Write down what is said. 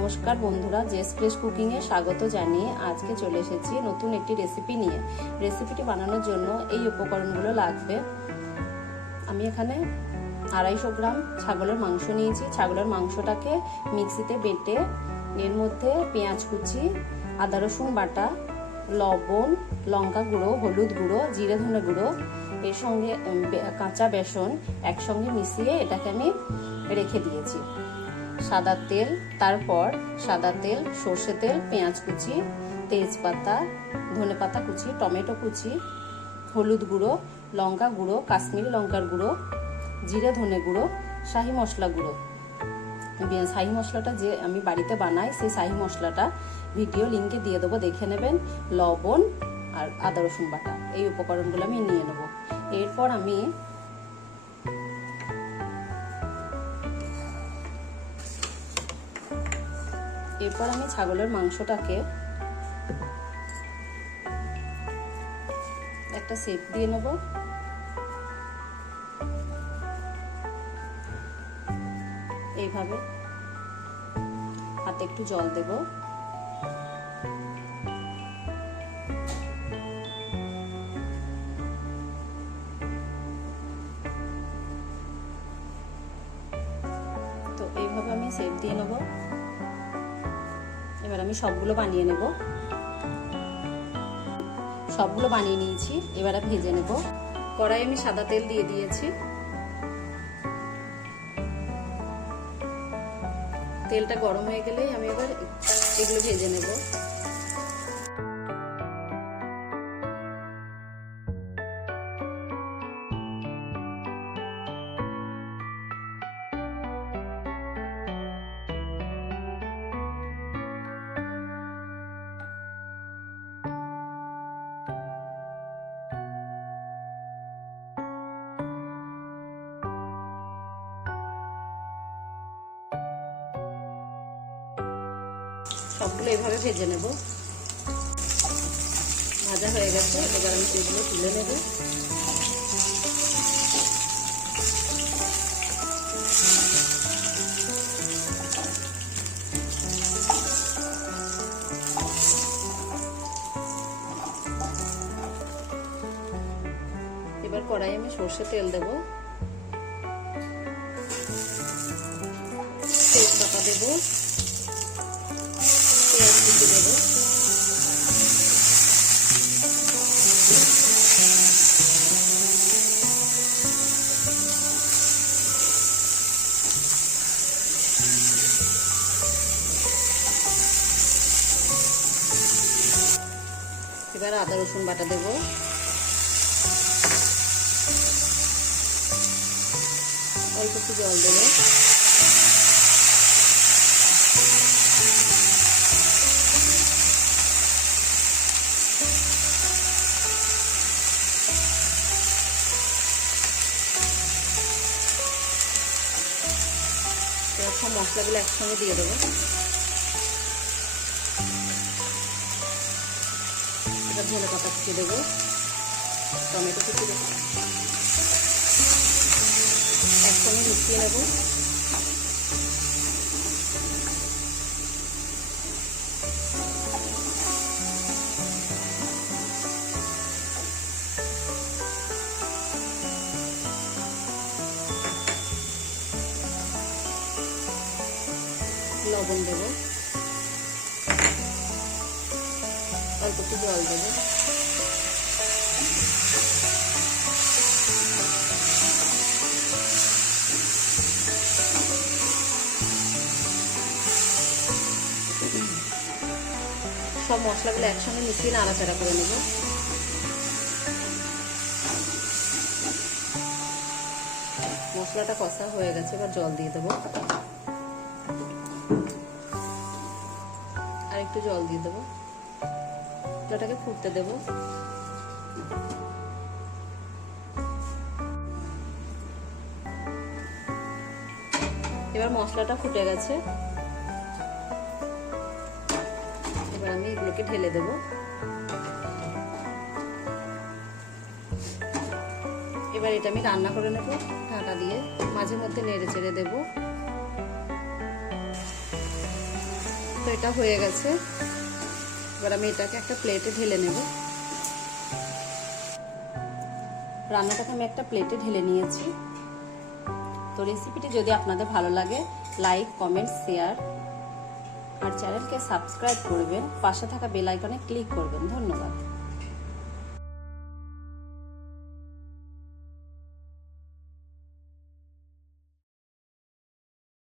নমস্কার বন্ধুরা, JS fresh কুকিংয়ে স্বাগত জানিয়ে আজকে চলে এসেছি নতুন একটি রেসিপি নিয়ে। রেসিপিটি বানানোর জন্য এই উপকরণগুলো লাগবে। আমি এখানে 250 গ্রাম ছাগলের মাংস নিয়েছি। ছাগলের মাংসটাকে মিক্সিতে বেটে এর মধ্যে পেঁয়াজ কুচি, আদা রসুন বাটা, লবণ, লঙ্কা গুঁড়ো, হলুদ গুঁড়ো, জিরে ধনে গুঁড়ো, এর সঙ্গে কাঁচা বেসন একসঙ্গে মিশিয়ে এটাকে আমি রেখে দিয়েছি। সাদা তেল, তারপর সাদা তেল, সর্ষে তেল, পেঁয়াজ কুচি, তেজপাতা, ধনেপাতা কুচি, টমেটো কুচি, হলুদ গুঁড়ো, লঙ্কা গুঁড়ো, কাশ্মীরি লঙ্কার গুঁড়ো, জিরে ধনে গুঁড়ো, শাহি মশলা গুঁড়ো। শাহি মশলাটা যে আমি বাড়িতে বানাই, সেই শাহি মশলাটা ভিডিও লিঙ্কে দিয়ে দেবো, দেখে নেবেন। লবণ আর আদা রসুন বাটা, এই উপকরণগুলো আমি নিয়ে নেব। এরপর আমি ছাগলের মাংসটাকে একটা শেপ দিয়ে নেব। এইভাবে হাতে একটু জল দেব। তো এইভাবে আমি শেপ দিয়ে নেব। এবার আমি সবগুলো বানিয়ে নেব। সবগুলো বানিয়ে নিয়েছি, এবার ভেজে নেব। কড়াই আমি সাদা তেল দিয়ে দিয়েছি। তেলটা গরম হয়ে গেলেই আমি এবার এগুলো ভেজে নেব। সবগুলো এইভাবে ভেজে নেব। ভাজা হয়ে গেছে, এবার আমি সেগুলো তুলে নেব। এবার কড়াই আমি সর্ষে তেল দেব, তেজপাতা দেব, পেঁয়াজ কুচি দেব, এবার আদা রসুন বাটা দেব, অল্প একটু জল দেব, সব মশলাগুলো একসঙ্গে দিয়ে দেবো। এবার ধনে পাতা কুচি দেবো, টমেটো কুচি দেবো, একসঙ্গে মিশিয়ে নেব। লবণ দেব, অল্প একটু জল দেব, সব মশলাগুলো একসঙ্গে মিশিয়ে নাড়াচাড়া করে নেব। মশলাটা কষা হয়ে গেছে, এবার জল দিয়ে দেবো। আর একটু জল দিয়ে দেবো, এটাকে ফুটতে দেব। এবার মশলাটা ফুটে গেছে, এবার আমি এগুলোকে ঢেলে দেব। এবার এটা আমি রান্না করে নেব ঢাকা দিয়ে, মাঝে মধ্যে নেড়ে চেড়ে দেবো। এটা হয়ে গেছে। এবার আমি এটাকে একটা প্লেটে ঢেলে নেব। রান্নাটাকে আমি একটা প্লেটে ঢেলে নিয়েছি। তো রেসিপিটি যদি আপনাদের ভালো লাগে লাইক, কমেন্ট, শেয়ার আর চ্যানেলকে সাবস্ক্রাইব করবেন, পাশে থাকা বেল আইকনে ক্লিক করবেন। ধন্যবাদ।